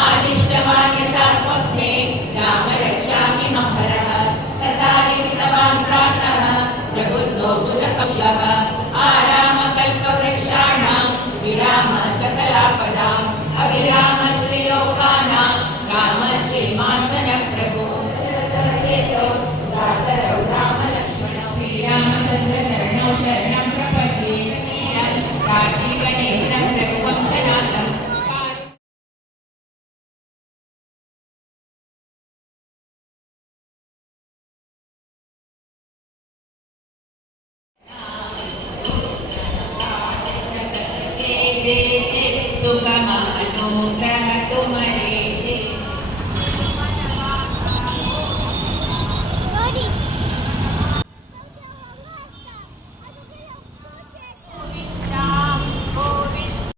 आदिष्टवान् स्वप्ने राम रक्षामि महरः तथा निमितवान् प्रातः प्रबुद्धो बुधकशः आरामकल्पवृक्षाणां विराम सकलापदाम् अविरामश्रीलोकानां रामश्रीमासनप्रभो भ्रातरौ रामलक्ष्मणौ श्रीरामचन्द्रचरणौ शरणं प्रपद्ये राजीवनेत्रं रघुवंशनाथम् सुखमानुग्रह तुमरे